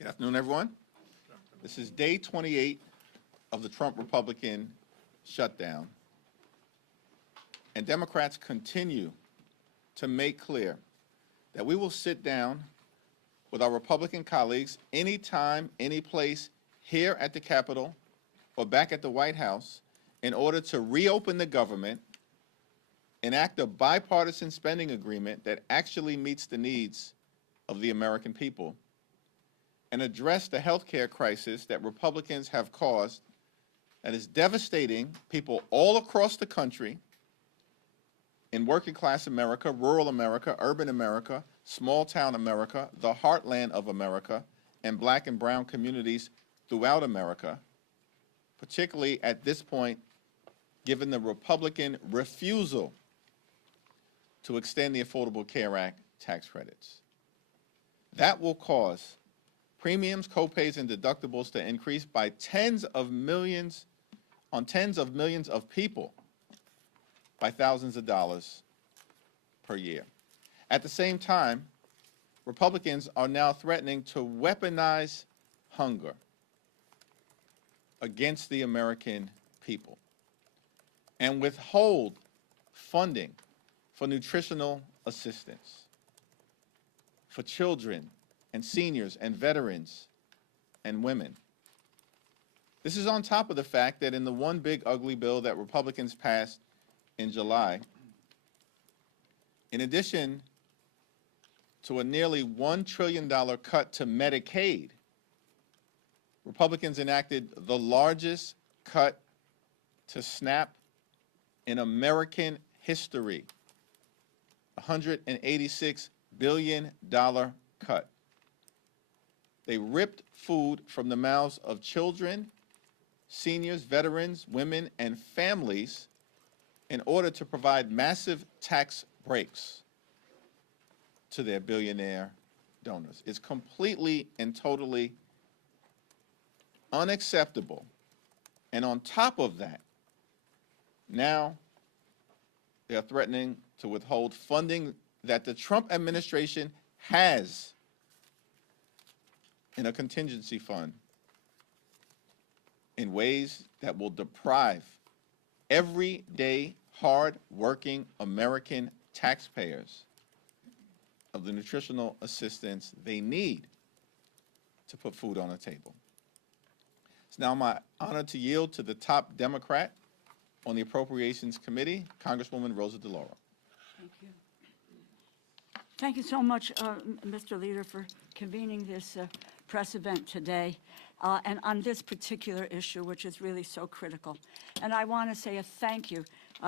Good afternoon, everyone. This is day 28 of the Trump Republican shutdown. And Democrats continue to make clear that we will sit down with our Republican colleagues anytime, any place, here at the Capitol or back at the White House in order to reopen the government, enact a bipartisan spending agreement that actually meets the needs of the American people, and address the health care crisis that Republicans have caused that is devastating people all across the country in working class America, rural America, urban America, small town America, the heartland of America, and black and brown communities throughout America, particularly at this point, given the Republican refusal to extend the Affordable Care Act tax credits. That will cause premiums, copays, and deductibles to increase by tens of millions of people by thousands of dollars per year. At the same time, Republicans are now threatening to weaponize hunger against the American people and withhold funding for nutritional assistance for children and seniors and veterans and women. This is on top of the fact that in the one big ugly bill that Republicans passed in July, in addition to a nearly $1 trillion cut to Medicaid, Republicans enacted the largest cut to SNAP in American history, $186 billion cut. They ripped food from the mouths of children, seniors, veterans, women, and families in order to provide massive tax breaks to their billionaire donors. It's completely and totally unacceptable. And on top of that, now they are threatening to withhold funding that the Trump administration has in a contingency fund in ways that will deprive everyday, hard-working American taxpayers of the nutritional assistance they need to put food on the table. It's now my honor to yield to the top Democrat on the Appropriations Committee, Congresswoman Rosa DeLauro. Thank you. Thank you so much, Mr. Leader, for convening this press event today and on this particular issue, which is really so critical. And I want to say a thank you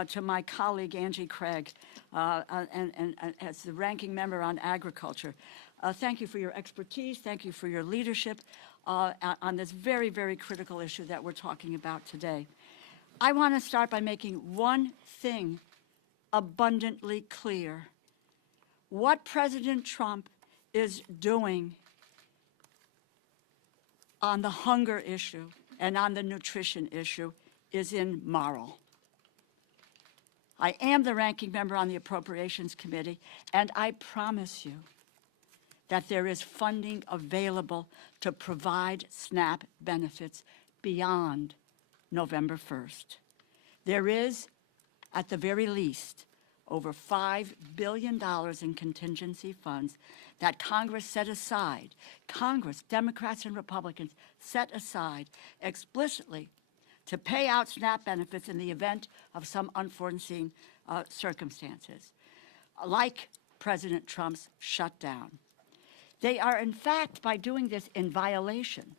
to my colleague, Angie Craig, and as the ranking member on agriculture. Thank you for your expertise. Thank you for your leadership on this very, very critical issue that we're talking about today. I want to start by making one thing abundantly clear. What President Trump is doing on the hunger issue and on the nutrition issue is immoral. I am the ranking member on the Appropriations Committee, and I promise you that there is funding available to provide SNAP benefits beyond November 1st. There is, at the very least, over $5 billion in contingency funds that Congress set aside. Congress, Democrats and Republicans, set aside explicitly to pay out SNAP benefits in the event of some unforeseen circumstances, like President Trump's shutdown. They are, in fact, by doing this, in violation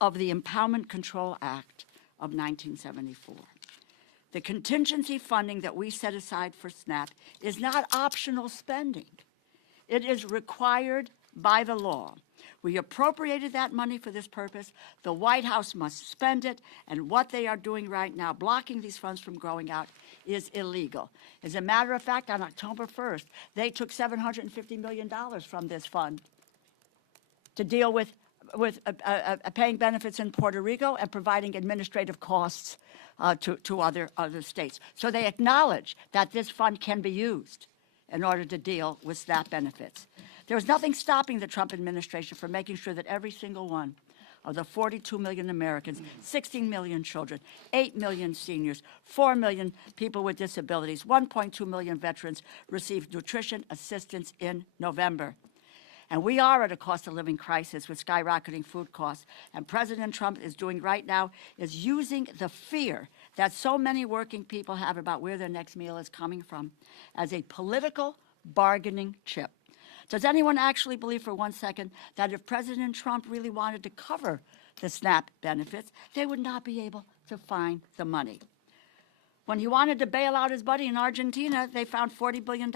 of the Empowerment Control Act of 1974. The contingency funding that we set aside for SNAP is not optional spending. It is required by the law. We appropriated that money for this purpose. The White House must spend it, and what they are doing right now, blocking these funds from going out, is illegal. As a matter of fact, on October 1st, they took $750 million from this fund to deal with paying benefits in Puerto Rico and providing administrative costs to other states. So they acknowledge that this fund can be used in order to deal with SNAP benefits. There was nothing stopping the Trump administration from making sure that every single one of the 42 million Americans, 16 million children, 8 million seniors, 4 million people with disabilities, 1.2 million veterans received nutrition assistance in November. And we are at a cost of living crisis with skyrocketing food costs. And President Trump is doing right now is using the fear that so many working people have about where their next meal is coming from as a political bargaining chip. Does anyone actually believe for 1 second that if President Trump really wanted to cover the SNAP benefits, they would not be able to find the money? When he wanted to bail out his buddy in Argentina, they found $40 billion.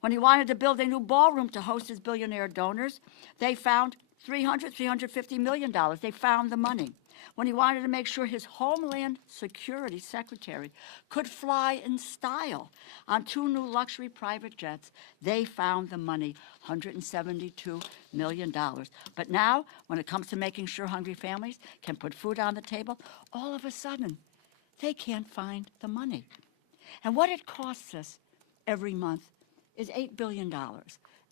When he wanted to build a new ballroom to host his billionaire donors, they found $350 million. They found the money. When he wanted to make sure his Homeland Security Secretary could fly in style on 2 new luxury private jets, they found the money, $172 million. But now, when it comes to making sure hungry families can put food on the table, all of a sudden, they can't find the money. And what it costs us every month is $8 billion.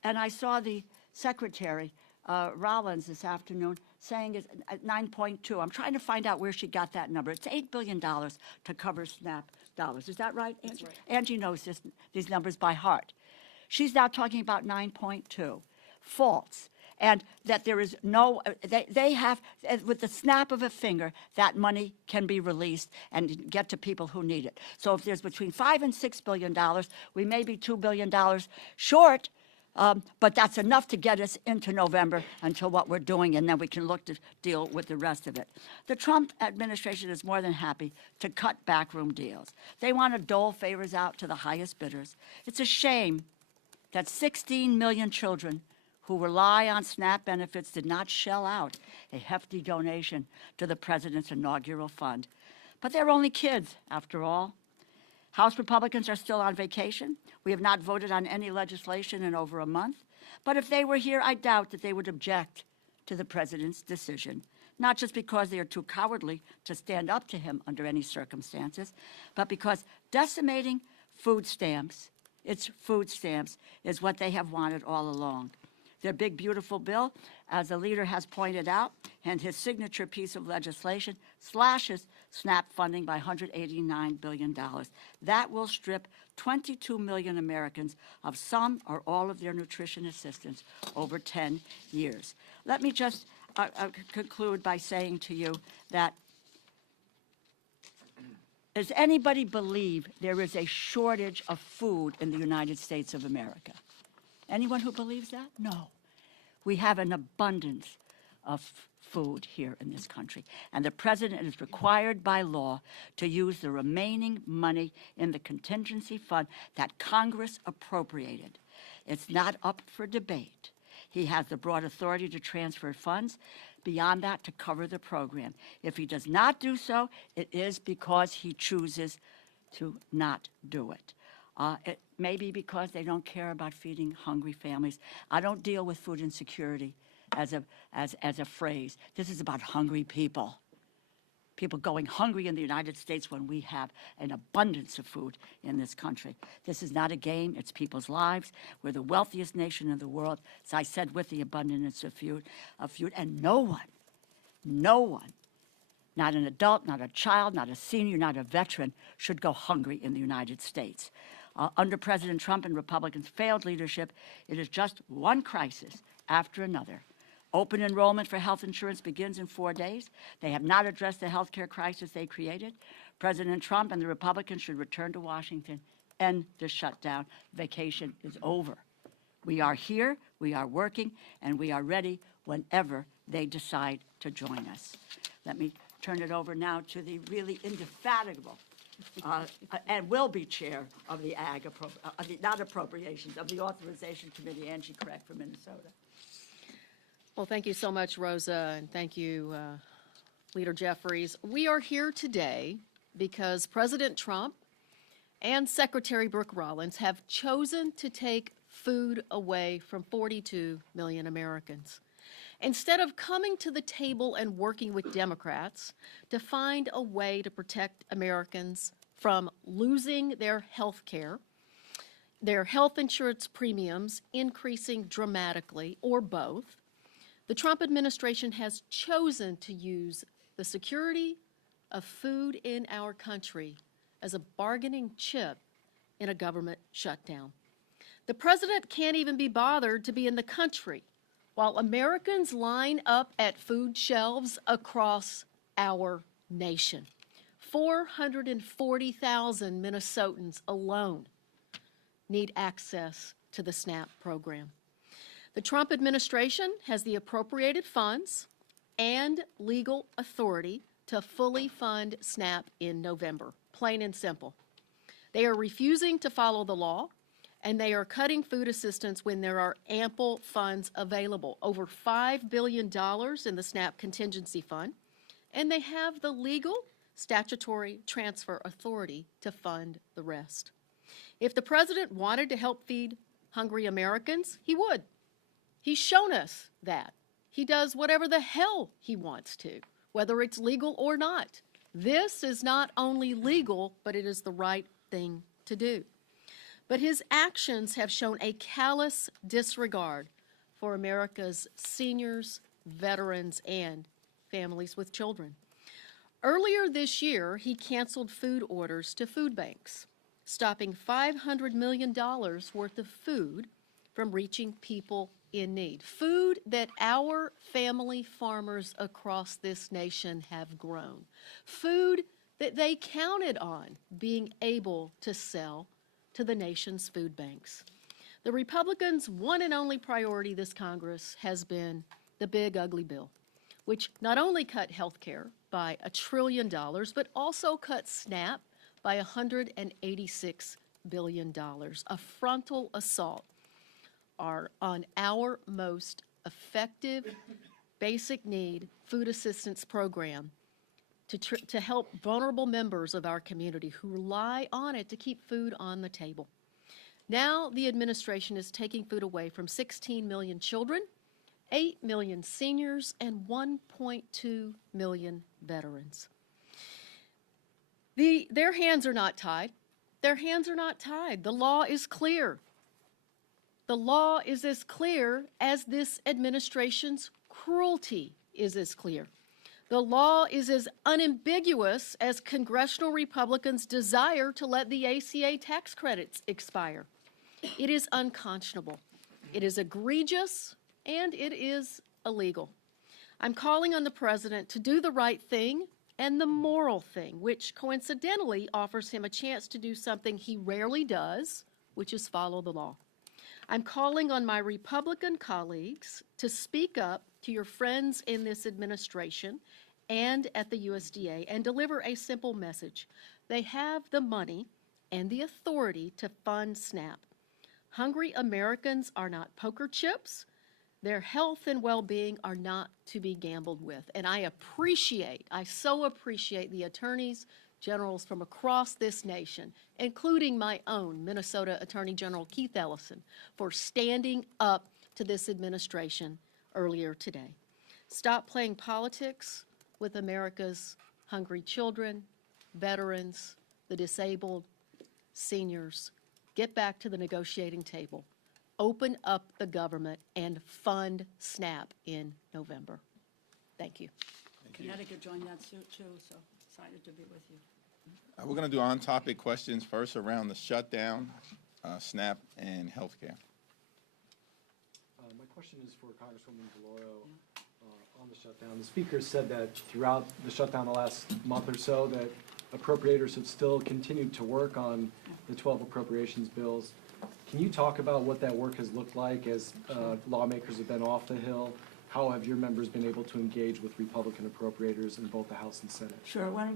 And I saw the Secretary, Rollins, this afternoon saying it's at 9.2. I'm trying to find out where she got that number. It's $8 billion to cover SNAP dollars. Is that right, Angie? That's right. Angie knows these numbers by heart. She's now talking about 9.2. False. And that there is no, they have, with the snap of a finger, that money can be released and get to people who need it. So if there's between $5 and $6 billion, we may be $2 billion short, but that's enough to get us into November until what we're doing, and then we can look to deal with the rest of it. The Trump administration is more than happy to cut backroom deals. They want to dole favors out to the highest bidders. It's a shame that 16 million children who rely on SNAP benefits did not shell out a hefty donation to the president's inaugural fund. But they're only kids, after all. House Republicans are still on vacation. We have not voted on any legislation in over a month. But if they were here, I doubt that they would object to the president's decision, not just because they are too cowardly to stand up to him under any circumstances, but because decimating food stamps, its food stamps, is what they have wanted all along. Their big, beautiful bill, as the leader has pointed out, and his signature piece of legislation slashes SNAP funding by $189 billion. That will strip 22 million Americans of some or all of their nutrition assistance over 10 years. Let me just conclude by saying to you that does anybody believe there is a shortage of food in the United States of America? Anyone who believes that? No. We have an abundance of food here in this country. And the president is required by law to use the remaining money in the contingency fund that Congress appropriated. It's not up for debate. He has the broad authority to transfer funds beyond that to cover the program. If he does not do so, it is because he chooses to not do it. It may be because they don't care about feeding hungry families. I don't deal with food insecurity as a phrase. This is about hungry people. People going hungry in the United States when we have an abundance of food in this country. This is not a game, it's people's lives. We're the wealthiest nation in the world, as I said, with the abundance of food, and no one, not an adult, not a child, not a senior, not a veteran, should go hungry in the United States. Under President Trump and Republicans' failed leadership, it is just one crisis after another. Open enrollment for health insurance begins in 4 days. They have not addressed the health care crisis they created. President Trump and the Republicans should return to Washington, end the shutdown. Vacation is over. We are here, we are working, and we are ready whenever they decide to join us. Let me turn it over now to the really indefatigable and will be chair of the not appropriations, of the Authorization Committee, Angie Craig from Minnesota. Well, thank you so much, Rosa, and thank you, Leader Jeffries. We are here today because President Trump and Secretary Brooke Rollins have chosen to take food away from 42 million Americans. Instead of coming to the table and working with Democrats to find a way to protect Americans from losing their health care, their health insurance premiums increasing dramatically, or both, the Trump administration has chosen to use the security of food in our country as a bargaining chip in a government shutdown. The president can't even be bothered to be in the country while Americans line up at food shelves across our nation. 440,000 Minnesotans alone need access to the SNAP program. The Trump administration has the appropriated funds and legal authority to fully fund SNAP in November, plain and simple. They are refusing to follow the law, and they are cutting food assistance when there are ample funds available, over $5 billion in the SNAP contingency fund, and they have the legal statutory transfer authority to fund the rest. If the president wanted to help feed hungry Americans, he would. He's shown us that. He does whatever the hell he wants to, whether it's legal or not. This is not only legal, but it is the right thing to do. But his actions have shown a callous disregard for America's seniors, veterans, and families with children. Earlier this year, he canceled food orders to food banks, stopping $500 million worth of food from reaching people in need. Food that our family farmers across this nation have grown. Food that they counted on being able to sell to the nation's food banks. The Republicans' one and only priority this Congress has been the big ugly bill, which not only cut health care by $1 trillion, but also cut SNAP by $186 billion, a frontal assault on our most effective basic need food assistance program to help vulnerable members of our community who rely on it to keep food on the table. Now the administration is taking food away from 16 million children, 8 million seniors, and 1.2 million veterans. Their hands are not tied. Their hands are not tied. The law is clear. The law is as clear as this administration's cruelty is as clear. The law is as unambiguous as congressional Republicans' desire to let the ACA tax credits expire. It is unconscionable. It is egregious, and it is illegal. I'm calling on the president to do the right thing and the moral thing, which coincidentally offers him a chance to do something he rarely does, which is follow the law. I'm calling on my Republican colleagues to speak up to your friends in this administration and at the USDA and deliver a simple message. They have the money and the authority to fund SNAP. Hungry Americans are not poker chips. Their health and well-being are not to be gambled with. And I so appreciate the attorneys generals from across this nation, including my own Minnesota Attorney General Keith Ellison, for standing up to this administration earlier today. Stop playing politics with America's hungry children, veterans, the disabled, seniors. Get back to the negotiating table. Open up the government and fund SNAP in November. Thank you. Connecticut joined that suit too, so excited to be with you. We're going to do on-topic questions first around the shutdown, SNAP, and healthcare. My question is for Congresswoman DeLauro on the shutdown. The speaker said that throughout the shutdown the last month or so that appropriators have still continued to work on the 12 appropriations bills. Can you talk about what that work has looked like as lawmakers have been off the Hill? How have your members been able to engage with Republican appropriators in both the House and Senate? Sure. When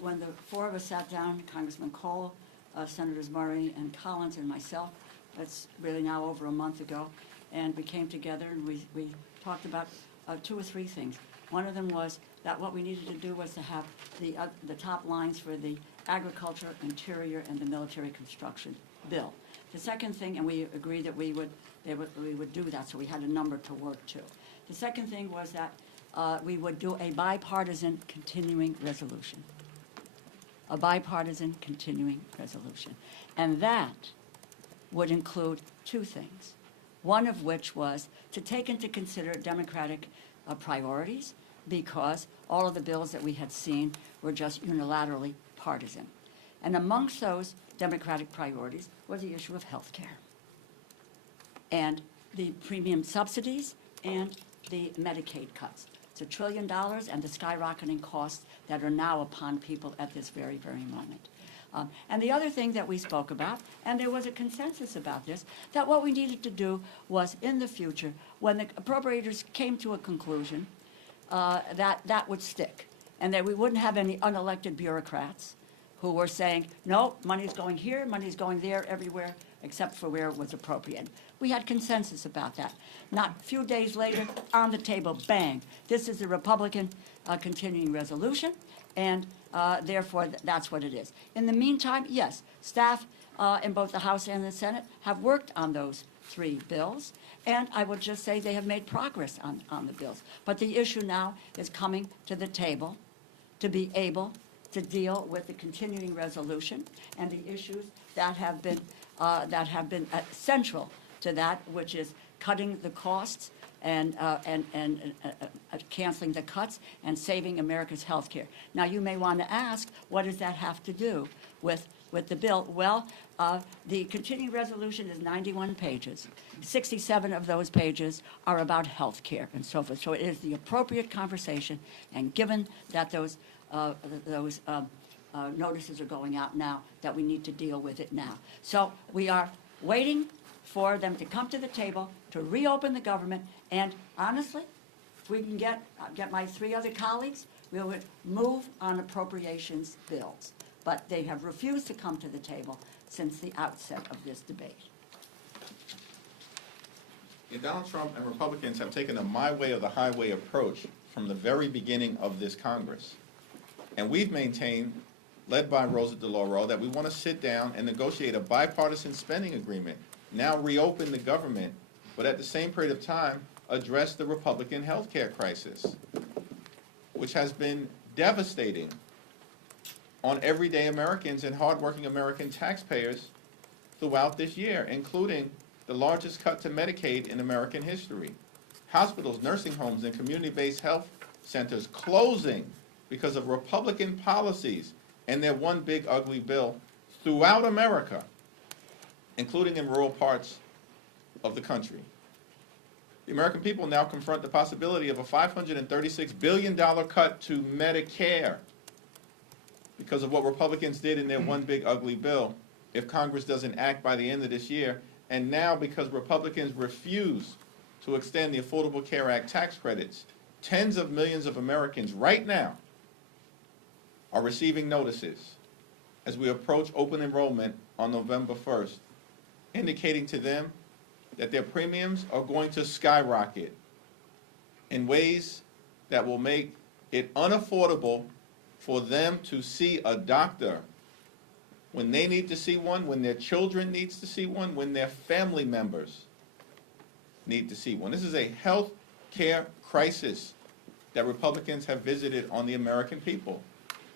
when the four of us sat down, Congressman Cole, Senators Murray and Collins and myself, that's really now over a month ago, and we came together and we talked about 2 or 3 things. One of them was that what we needed to do was to have the top lines for the agriculture, interior, and the military construction bill. The second thing, and we agreed that we would do that, so we had a number to work to. The second thing was that we would do a bipartisan continuing resolution a bipartisan continuing resolution. And that would include two things, one of which was to take into consider Democratic priorities, because all of the bills that we had seen were just unilaterally partisan. And amongst those Democratic priorities was the issue of health care and the premium subsidies and the Medicaid cuts. It's $1 trillion and the skyrocketing costs that are now upon people at this very, very moment. And the other thing that we spoke about, and there was a consensus about this, that what we needed to do was in the future, when the appropriators came to a conclusion, that would stick, and that we wouldn't have any unelected bureaucrats who were saying, no, money's going here, money's going there, everywhere, except for where it was appropriate. We had consensus about that. Not a few days later, on the table, bang, this is a Republican continuing resolution, and therefore, that's what it is. In the meantime, yes, staff in both the House and the Senate have worked on those three bills, and I would just say they have made progress on the bills. But the issue now is coming to the table to be able to deal with the continuing resolution and the issues that have been central to that, which is cutting the costs and canceling the cuts and saving America's health care. Now, you may want to ask, what does that have to do with the bill? Well, the continuing resolution is 91 pages. 67 of those pages are about health care and so forth. So it is the appropriate conversation, and given that those notices are going out now, that we need to deal with it now. So we are waiting for them to come to the table to reopen the government, and honestly, if we can get my three other colleagues, we will move on appropriations bills. But they have refused to come to the table since the outset of this debate. And Donald Trump and Republicans have taken a my way or the highway approach from the very beginning of this Congress. And we've maintained, led by Rosa DeLauro, that we want to sit down and negotiate a bipartisan spending agreement, now reopen the government, but at the same period of time, address the Republican health care crisis, which has been devastating on everyday Americans and hardworking American taxpayers throughout this year, including the largest cut to Medicaid in American history. Hospitals, nursing homes, and community-based health centers closing because of Republican policies and their one big ugly bill throughout America, including in rural parts of the country. The American people now confront the possibility of a $536 billion cut to Medicare because of what Republicans did in their one big ugly bill if Congress doesn't act by the end of this year, and now because Republicans refuse to extend the Affordable Care Act tax credits. Tens of millions of Americans right now are receiving notices as we approach open enrollment on November 1st, indicating to them that their premiums are going to skyrocket in ways that will make it unaffordable for them to see a doctor when they need to see one, when their children needs to see one, when their family members need to see one. This is a health care crisis that Republicans have visited on the American people,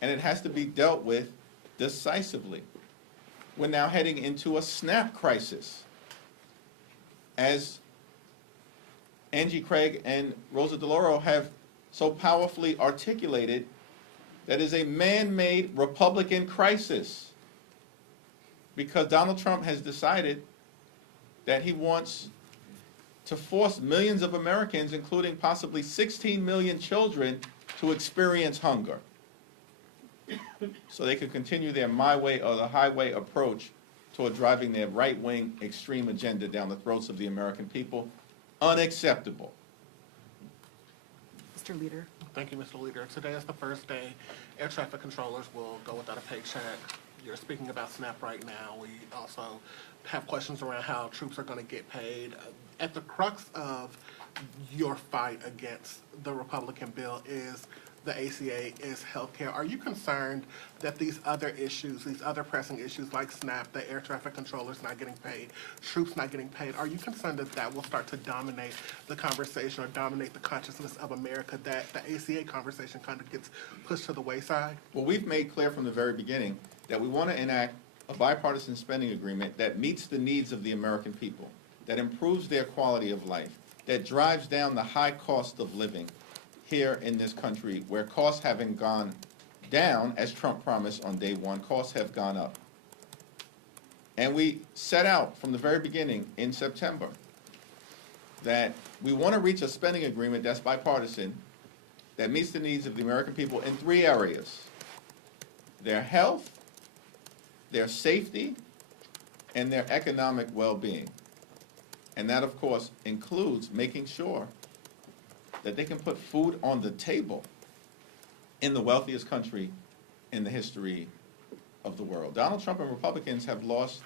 and it has to be dealt with decisively. We're now heading into a SNAP crisis. As Angie Craig and Rosa DeLauro have so powerfully articulated, that is a man-made Republican crisis, because Donald Trump has decided that he wants to force millions of Americans, including possibly 16 million children, to experience hunger so they could continue their my way or the highway approach toward driving their right-wing extreme agenda down the throats of the American people. Unacceptable. Mr. Leader. Thank you, Mr. Leader. Today is the first day air traffic controllers will go without a paycheck. You're speaking about SNAP right now. We also have questions around how troops are going to get paid. At the crux of your fight against the Republican bill is the ACA is healthcare. Are you concerned that these other issues, these other pressing issues like SNAP, the air traffic controllers not getting paid, troops not getting paid, are you concerned that that will start to dominate the conversation or dominate the consciousness of America, that the ACA conversation kind of gets pushed to the wayside? Well, we've made clear from the very beginning that we want to enact a bipartisan spending agreement that meets the needs of the American people, that improves their quality of life, that drives down the high cost of living here in this country, where costs haven't gone down, as Trump promised on day one, costs have gone up. And we set out from the very beginning in September that we want to reach a spending agreement that's bipartisan, that meets the needs of the American people in 3 areas: their health, their safety, and their economic well-being. And that, of course, includes making sure that they can put food on the table in the wealthiest country in the history of the world. Donald Trump and Republicans have launched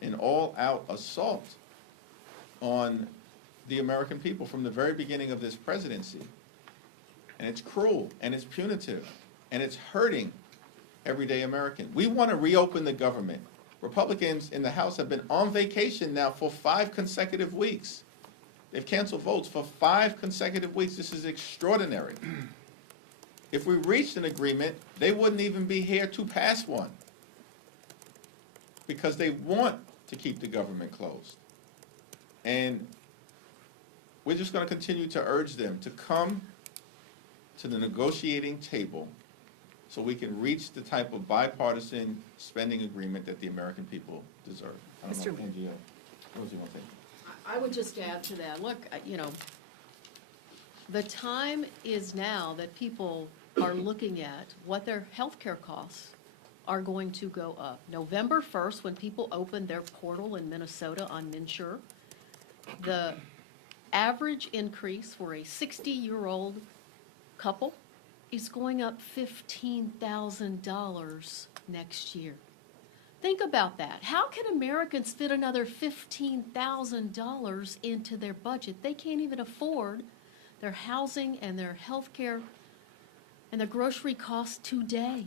an all-out assault on the American people from the very beginning of this presidency. And it's cruel, and it's punitive, and it's hurting everyday American. We want to reopen the government. Republicans in the House have been on vacation now for 5 consecutive weeks. They've canceled votes for 5 consecutive weeks. This is extraordinary. If we reached an agreement, they wouldn't even be here to pass one, because they want to keep the government closed. And we're just going to continue to urge them to come to the negotiating table so we can reach the type of bipartisan spending agreement that the American people deserve. I don't know, Mr. Angie, what do you want to say? I would just add to that, look, you know, the time is now that people are looking at what their healthcare costs are going to go up. November 1st, when people open their portal in Minnesota on MNsure, the average increase for a 60-year-old couple is going up $15,000 next year. Think about that. How can Americans fit another $15,000 into their budget? They can't even afford their housing and their health care and their grocery costs today.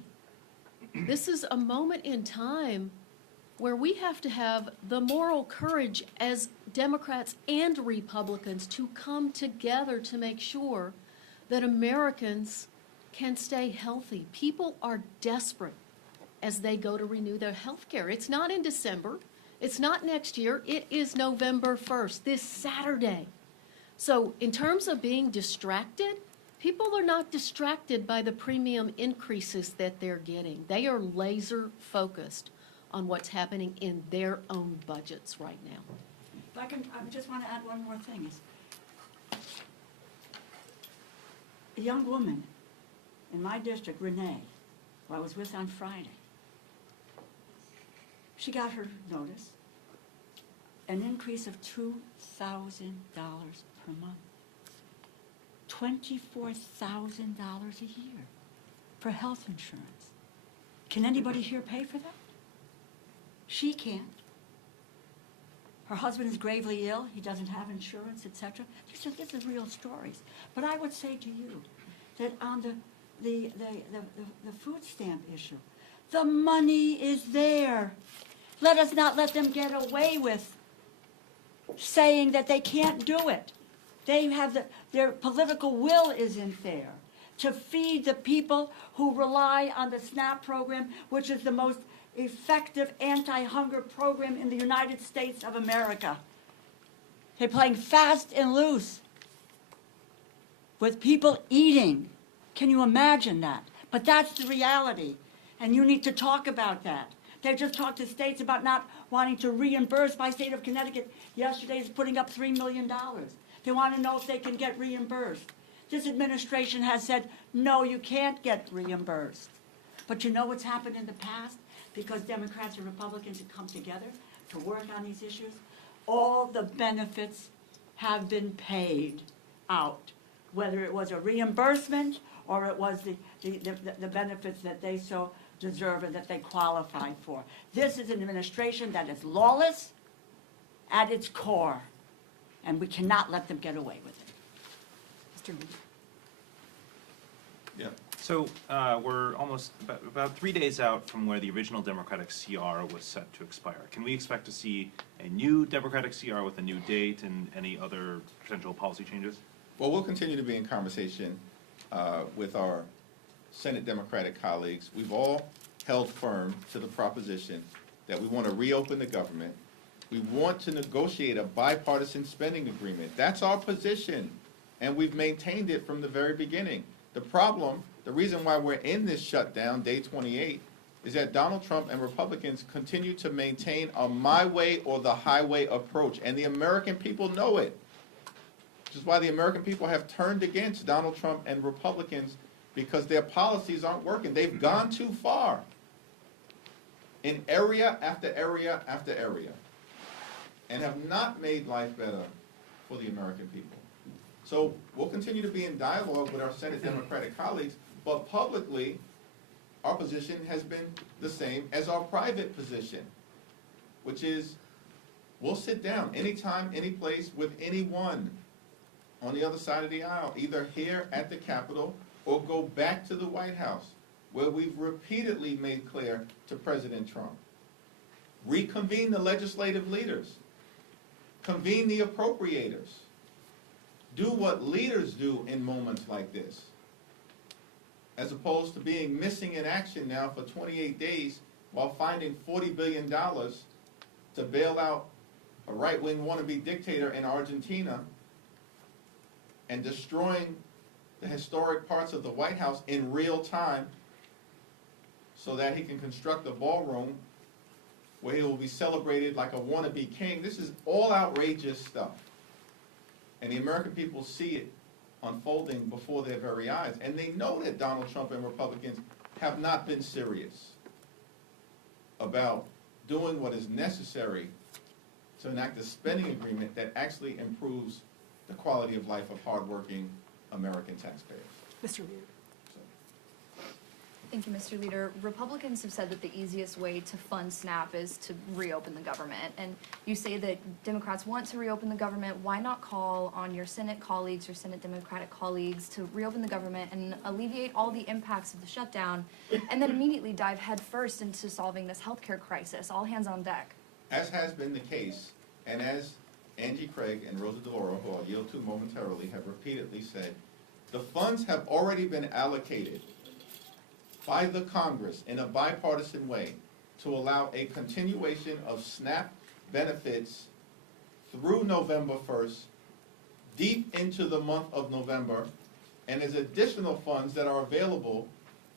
This is a moment in time where we have to have the moral courage as Democrats and Republicans to come together to make sure that Americans can stay healthy. People are desperate as they go to renew their health care. It's not in December. It's not next year. It is November 1st, this Saturday. So in terms of being distracted, people are not distracted by the premium increases that they're getting. They are laser focused on what's happening in their own budgets right now. If I can, I just want to add one more thing. A young woman in my district, Renee, who I was with on Friday, she got her notice, an increase of $2,000 per month. $24,000 a year for health insurance. Can anybody here pay for that? She can't. Her husband is gravely ill. He doesn't have insurance, etc. These are real stories. But I would say to you that on the food stamp issue, the money is there. Let us not let them get away with saying that they can't do it. They have their political will isn't there to feed the people who rely on the SNAP program, which is the most effective anti-hunger program in the United States of America. They're playing fast and loose with people eating. Can you imagine that? But that's the reality, and you need to talk about that. They just talked to states about not wanting to reimburse. My state of Connecticut yesterday is putting up $3 million. They want to know if they can get reimbursed. This administration has said, no, you can't get reimbursed. But you know what's happened in the past? Because Democrats and Republicans have come together to work on these issues, all the benefits have been paid out, whether it was a reimbursement or it was the benefits that they so deserve and that they qualify for. This is an administration that is lawless at its core, and we cannot let them get away with it. Mr. Lee. Yeah, So we're almost about 3 days out from where the original Democratic CR was set to expire. Can we expect to see a new Democratic CR with a new date and any other potential policy changes? Well, we'll continue to be in conversation with our Senate Democratic colleagues. We've all held firm to the proposition that we want to reopen the government. We want to negotiate a bipartisan spending agreement. That's our position, and we've maintained it from the very beginning. The problem, the reason why we're in this shutdown, day 28, is that Donald Trump and Republicans continue to maintain a my way or the highway approach, and the American people know it. Which is why the American people have turned against Donald Trump and Republicans, because their policies aren't working. They've gone too far in area after area after area, and have not made life better for the American people. So we'll continue to be in dialogue with our Senate Democratic colleagues, but publicly, our position has been the same as our private position, which is we'll sit down anytime, any place with anyone on the other side of the aisle, either here at the Capitol or go back to the White House, where we've repeatedly made clear to President Trump. Reconvene the legislative leaders. Convene the appropriators. Do what leaders do in moments like this, as opposed to being missing in action now for 28 days while finding $40 billion to bail out a right-wing wannabe dictator in Argentina and destroying the historic parts of the White House in real time so that he can construct a ballroom where he will be celebrated like a wannabe king. This is all outrageous stuff. And the American people see it unfolding before their very eyes. And they know that Donald Trump and Republicans have not been serious about doing what is necessary to enact a spending agreement that actually improves the quality of life of hardworking American taxpayers. Mr. Leader. Thank you, Mr. Leader. Republicans have said that the easiest way to fund SNAP is to reopen the government. And you say that Democrats want to reopen the government. Why not call on your Senate colleagues, your Senate Democratic colleagues, to reopen the government and alleviate all the impacts of the shutdown, and then immediately dive headfirst into solving this healthcare crisis? All hands on deck. As has been the case, and as Angie Craig and Rosa DeLauro, who I'll yield to momentarily, have repeatedly said, the funds have already been allocated by the Congress in a bipartisan way to allow a continuation of SNAP benefits through November 1st, deep into the month of November, and there's additional funds that are available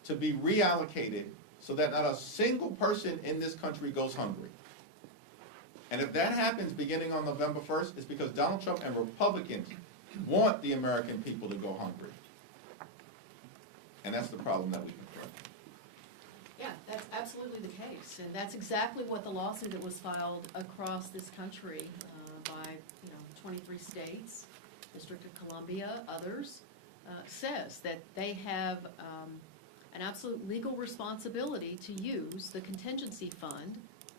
to be reallocated so that not a single person in this country goes hungry. And if that happens beginning on November 1st, it's because Donald Trump and Republicans want the American people to go hungry. And that's the problem that we confront. Yeah, that's absolutely the case, and that's exactly what the lawsuit that was filed across this country by 23 states, District of Columbia, others, says that they have an absolute legal responsibility to use the contingency fund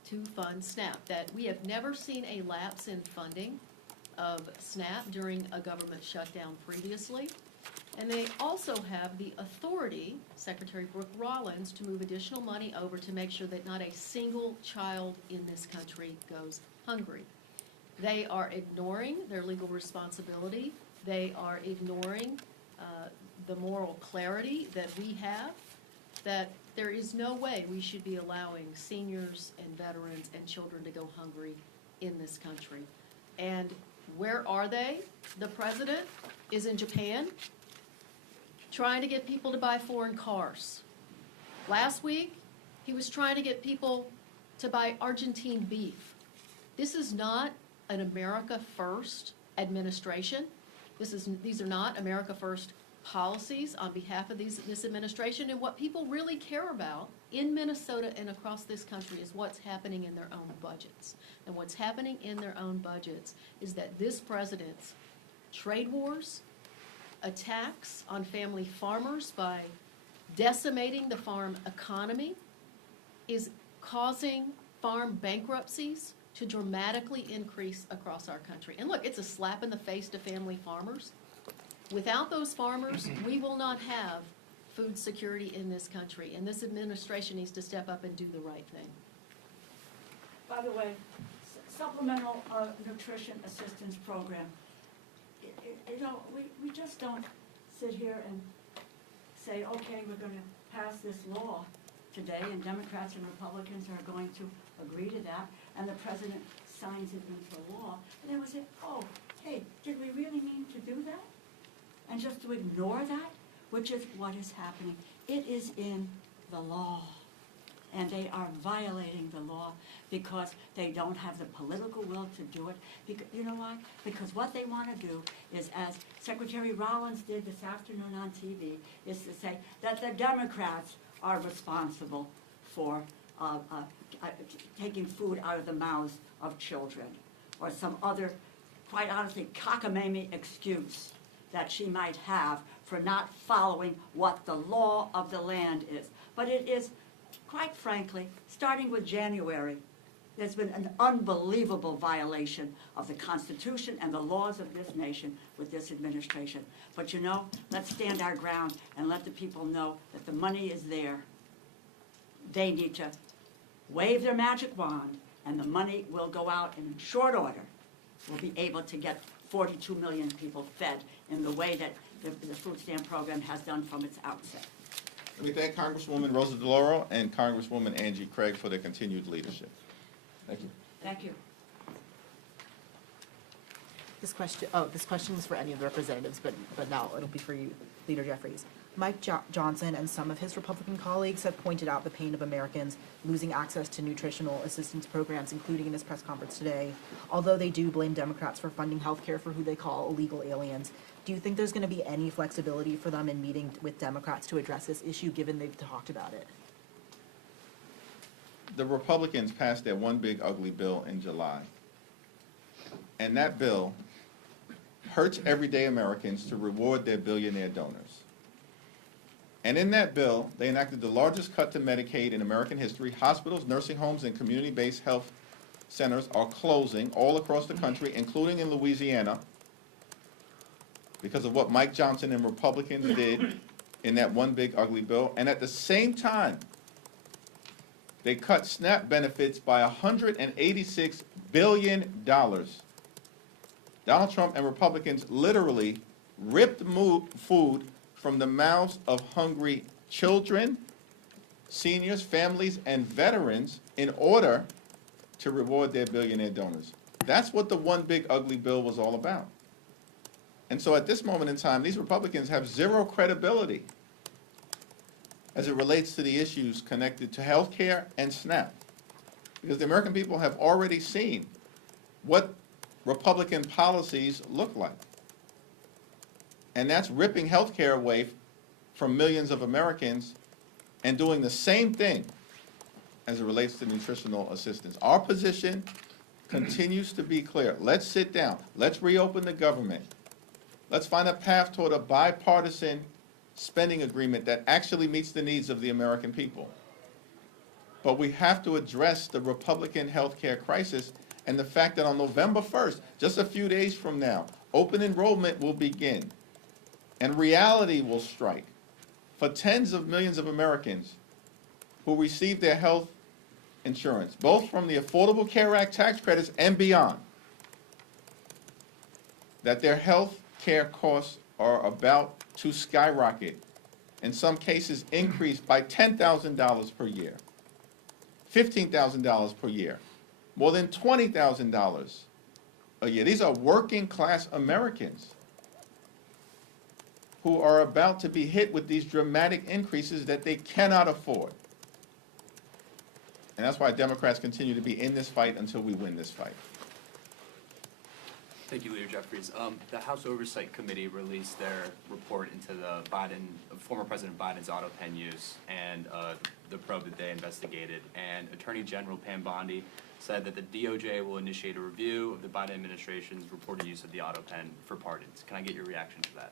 to fund SNAP. That we have never seen a lapse in funding of SNAP during a government shutdown previously. And they also have the authority, Secretary Brooke Rollins, to move additional money over to make sure that not a single child in this country goes hungry. They are ignoring their legal responsibility. They are ignoring the moral clarity that we have, that there is no way we should be allowing seniors and veterans and children to go hungry in this country. And where are they? The president is in Japan, trying to get people to buy foreign cars. Last week, he was trying to get people to buy Argentine beef. This is not an America First administration. These are not America First policies on behalf of this administration. And what people really care about in Minnesota and across this country is what's happening in their own budgets. And what's happening in their own budgets is that this president's trade wars, attacks on family farmers by decimating the farm economy, is causing farm bankruptcies to dramatically increase across our country. And look, it's a slap in the face to family farmers. Without those farmers, we will not have food security in this country. And this administration needs to step up and do the right thing. By the way, Supplemental Nutrition Assistance Program, you know, we just don't sit here and say, okay, we're going to pass this law today, and Democrats and Republicans are going to agree to that, and the president signs it into law, and then we say, oh, hey, did we really mean to do that? And just to ignore that, which is what is happening. It is in the law. And they are violating the law because they don't have the political will to do it. You know why? Because what they want to do is, as Secretary Rollins did this afternoon on TV, is to say that the Democrats are responsible for taking food out of the mouths of children, or some other, quite honestly, cockamamie excuse that she might have for not following what the law of the land is. But it is, quite frankly, starting with January, there's been an unbelievable violation of the Constitution and the laws of this nation with this administration. But you know, let's stand our ground and let the people know that the money is there. They need to wave their magic wand, and the money will go out, and in short order, we'll be able to get 42 million people fed in the way that the food stamp program has done from its outset. Let me thank Congresswoman Rosa DeLauro and Congresswoman Angie Craig for their continued leadership. Thank you. Thank you. This question is for any of the representatives, but now it'll be for you, Leader Jeffries. Mike Johnson and some of his Republican colleagues have pointed out the pain of Americans losing access to nutritional assistance programs, including in his press conference today. Although they do blame Democrats for funding health care for who they call illegal aliens, do you think there's going to be any flexibility for them in meeting with Democrats to address this issue, given they've talked about it? The Republicans passed their one big ugly bill in July. And that bill hurts everyday Americans to reward their billionaire donors. And in that bill, they enacted the largest cut to Medicaid in American history. Hospitals, nursing homes, and community-based health centers are closing all across the country, including in Louisiana, because of what Mike Johnson and Republicans did in that one big ugly bill. And at the same time, they cut SNAP benefits by $186 billion. Donald Trump and Republicans literally ripped food from the mouths of hungry children, seniors, families, and veterans in order to reward their billionaire donors. That's what the one big ugly bill was all about. And so at this moment in time, these Republicans have zero credibility as it relates to the issues connected to health care and SNAP. Because the American people have already seen what Republican policies look like. And that's ripping health care away from millions of Americans and doing the same thing as it relates to nutritional assistance. Our position continues to be clear. Let's sit down. Let's reopen the government. Let's find a path toward a bipartisan spending agreement that actually meets the needs of the American people. But we have to address the Republican health care crisis and the fact that on November 1st, just a few days from now, open enrollment will begin. And reality will strike for tens of millions of Americans who receive their health insurance, both from the Affordable Care Act tax credits and beyond, that their health care costs are about to skyrocket, in some cases increase by $10,000 per year, $15,000 per year, more than $20,000 a year. These are working class Americans who are about to be hit with these dramatic increases that they cannot afford. And that's why Democrats continue to be in this fight until we win this fight. Thank you, Leader Jeffries. The House Oversight Committee released their report into the former President Biden's auto pen use and the probe that they investigated. And Attorney General Pam Bondi said that the DOJ will initiate a review of the Biden administration's reported use of the auto pen for pardons. Can I get your reaction to that?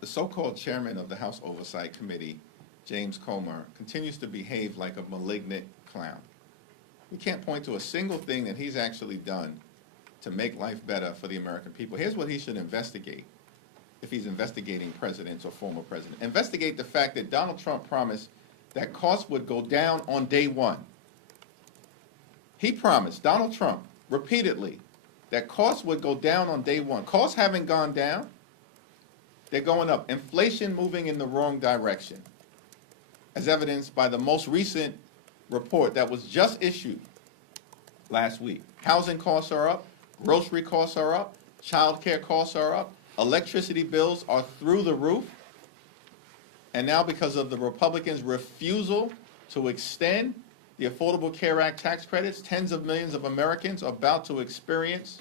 The so-called chairman of the House Oversight Committee, James Comer, continues to behave like a malignant clown. We can't point to a single thing that he's actually done to make life better for the American people. Here's what he should investigate. if he's investigating presidents or former presidents. Investigate the fact that Donald Trump promised that costs would go down on day one. He promised, Donald Trump, repeatedly, that costs would go down on day one. Costs haven't gone down. They're going up. Inflation moving in the wrong direction, as evidenced by the most recent report that was just issued last week. Housing costs are up, grocery costs are up, child care costs are up, electricity bills are through the roof. And now, because of the Republicans' refusal to extend the Affordable Care Act tax credits, tens of millions of Americans are about to experience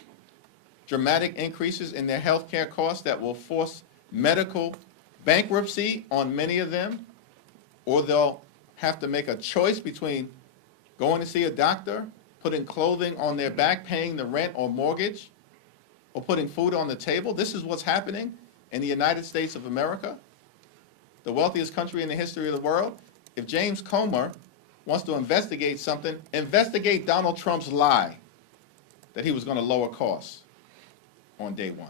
dramatic increases in their health care costs that will force medical bankruptcy on many of them, or they'll have to make a choice between going to see a doctor, putting clothing on their back, paying the rent or mortgage, or putting food on the table. This is what's happening in the United States of America, the wealthiest country in the history of the world. If James Comer wants to investigate something, investigate Donald Trump's lie that he was going to lower costs on day one.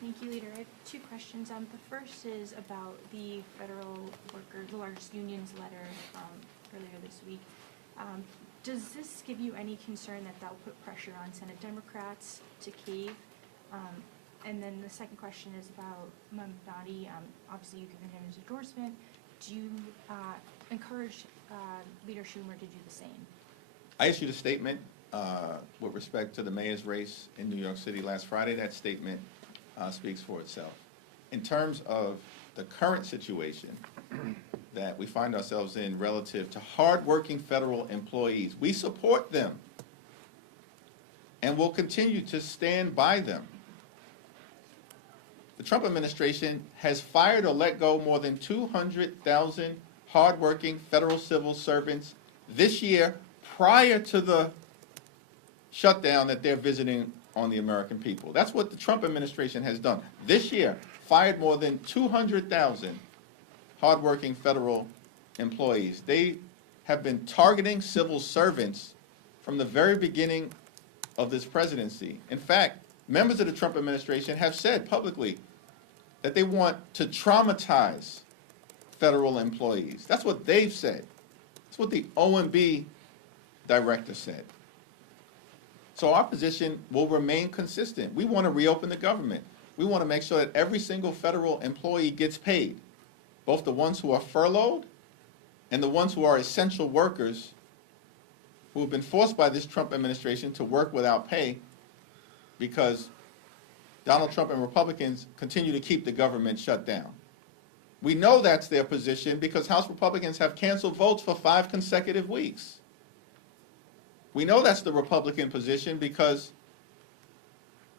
Thank you, Leader. I have two questions. The first is about the federal workers, the largest unions letter earlier this week. Does this give you any concern that that'll put pressure on Senate Democrats to cave? And then the second question is about Mamdani. Obviously, you've given him his endorsement. Do you encourage Leader Schumer to do the same? I issued a statement with respect to the mayor's race in New York City last Friday. That statement speaks for itself. In terms of the current situation that we find ourselves in relative to hardworking federal employees, we support them and will continue to stand by them. The Trump administration has fired or let go more than 200,000 hardworking federal civil servants this year prior to the shutdown that they're visiting on the American people. That's what the Trump administration has done. This year, fired more than 200,000 hardworking federal employees. They have been targeting civil servants from the very beginning of this presidency. In fact, members of the Trump administration have said publicly that they want to traumatize federal employees. That's what they've said. That's what the OMB director said. So our position will remain consistent. We want to reopen the government. We want to make sure that every single federal employee gets paid, both the ones who are furloughed and the ones who are essential workers who have been forced by this Trump administration to work without pay because Donald Trump and Republicans continue to keep the government shut down. We know that's their position because House Republicans have canceled votes for 5 consecutive weeks. We know that's the Republican position because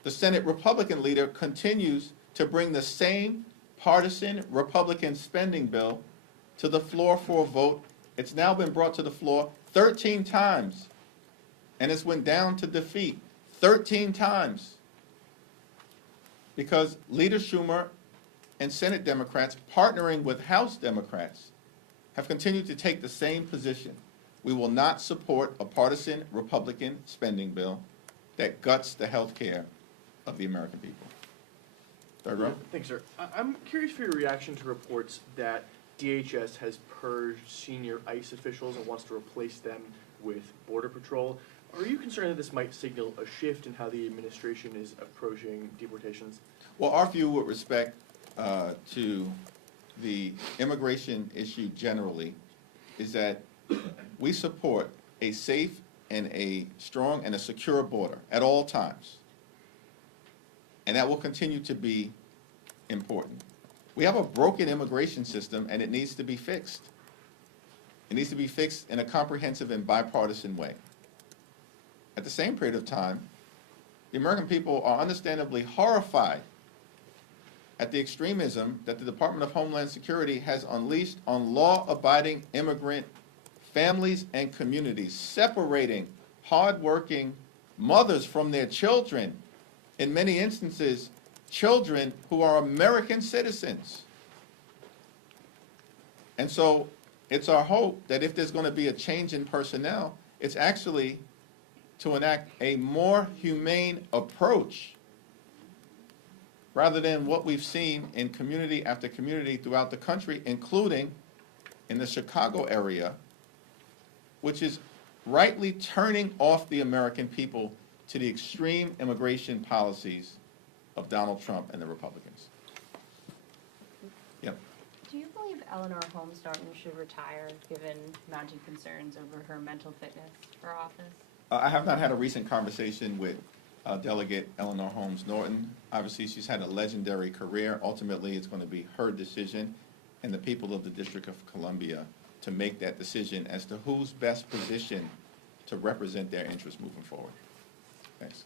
the Senate Republican leader continues to bring the same partisan Republican spending bill to the floor for a vote. It's now been brought to the floor 13 times, and it's went down to defeat 13 times because Leader Schumer and Senate Democrats, partnering with House Democrats, have continued to take the same position. We will not support a partisan Republican spending bill that guts the health care of the American people. Third row. Thanks, sir. I'm curious for your reaction to reports that DHS has purged senior ICE officials and wants to replace them with Border Patrol. Are you concerned that this might signal a shift in how the administration is approaching deportations? Well, our view with respect to the immigration issue generally is that we support a safe and a strong and a secure border at all times. And that will continue to be important. We have a broken immigration system and it needs to be fixed. It needs to be fixed in a comprehensive and bipartisan way. At the same period of time, the American people are understandably horrified at the extremism that the Department of Homeland Security has unleashed on law-abiding immigrant families and communities, separating hardworking mothers from their children, in many instances, children who are American citizens. And so it's our hope that if there's going to be a change in personnel, it's actually to enact a more humane approach rather than what we've seen in community after community throughout the country, including in the Chicago area, which is rightly turning off the American people to the extreme immigration policies of Donald Trump and the Republicans. Yep. Do you believe Eleanor Holmes Norton should retire, given mounting concerns over her mental fitness for office? I have not had a recent conversation with Delegate Eleanor Holmes Norton. Obviously, she's had a legendary career. Ultimately, it's going to be her decision and the people of the District of Columbia to make that decision as to who's best positioned to represent their interests moving forward. Thanks.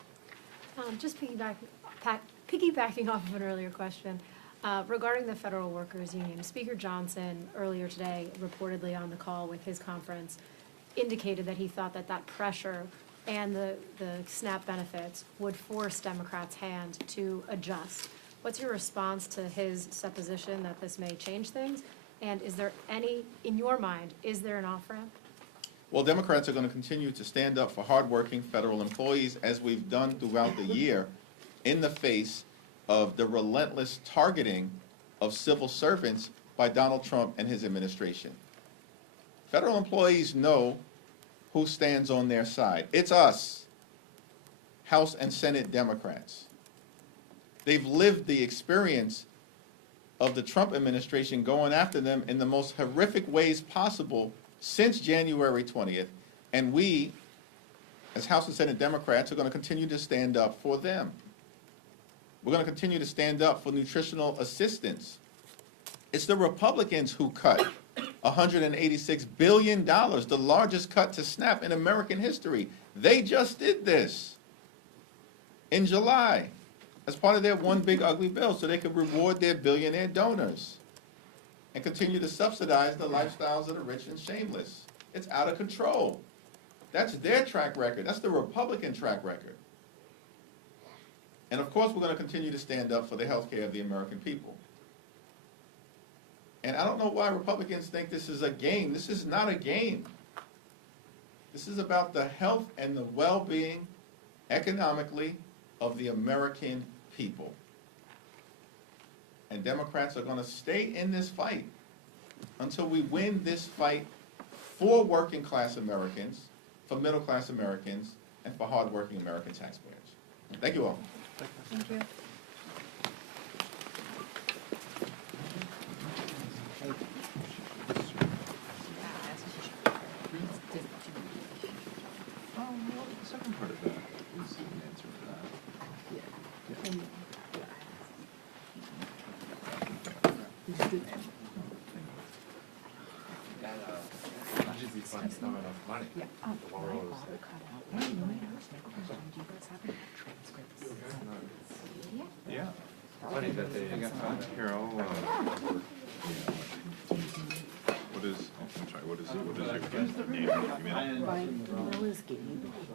Just piggybacking off of an earlier question, regarding the Federal Workers Union, Speaker Johnson earlier today, reportedly on the call with his conference, indicated that he thought that that pressure and the SNAP benefits would force Democrats' hand to adjust. What's your response to his supposition that this may change things? And is there any, in your mind, is there an off-ramp? Well, Democrats are going to continue to stand up for hardworking federal employees, as we've done throughout the year, in the face of the relentless targeting of civil servants by Donald Trump and his administration. Federal employees know who stands on their side. It's us, House and Senate Democrats. They've lived the experience of the Trump administration going after them in the most horrific ways possible since January 20th, and we, as House and Senate Democrats, are going to continue to stand up for them. We're going to continue to stand up for nutritional assistance. It's the Republicans who cut $186 billion, the largest cut to SNAP in American history. They just did this in July as part of their one big ugly bill so they could reward their billionaire donors and continue to subsidize the lifestyles of the rich and shameless. It's out of control. That's their track record. That's the Republican track record. And of course, we're going to continue to stand up for the health care of the American people. And I don't know why Republicans think this is a game. This is not a game. This is about the health and the well-being, economically, of the American people. And Democrats are going to stay in this fight until we win this fight for working class Americans, for middle class Americans, and for hardworking American taxpayers. Thank you all. Thank you. The second part of that is an answer for that. Yeah. Funny that they got here. What is? Oh, I'm sorry. What is your name?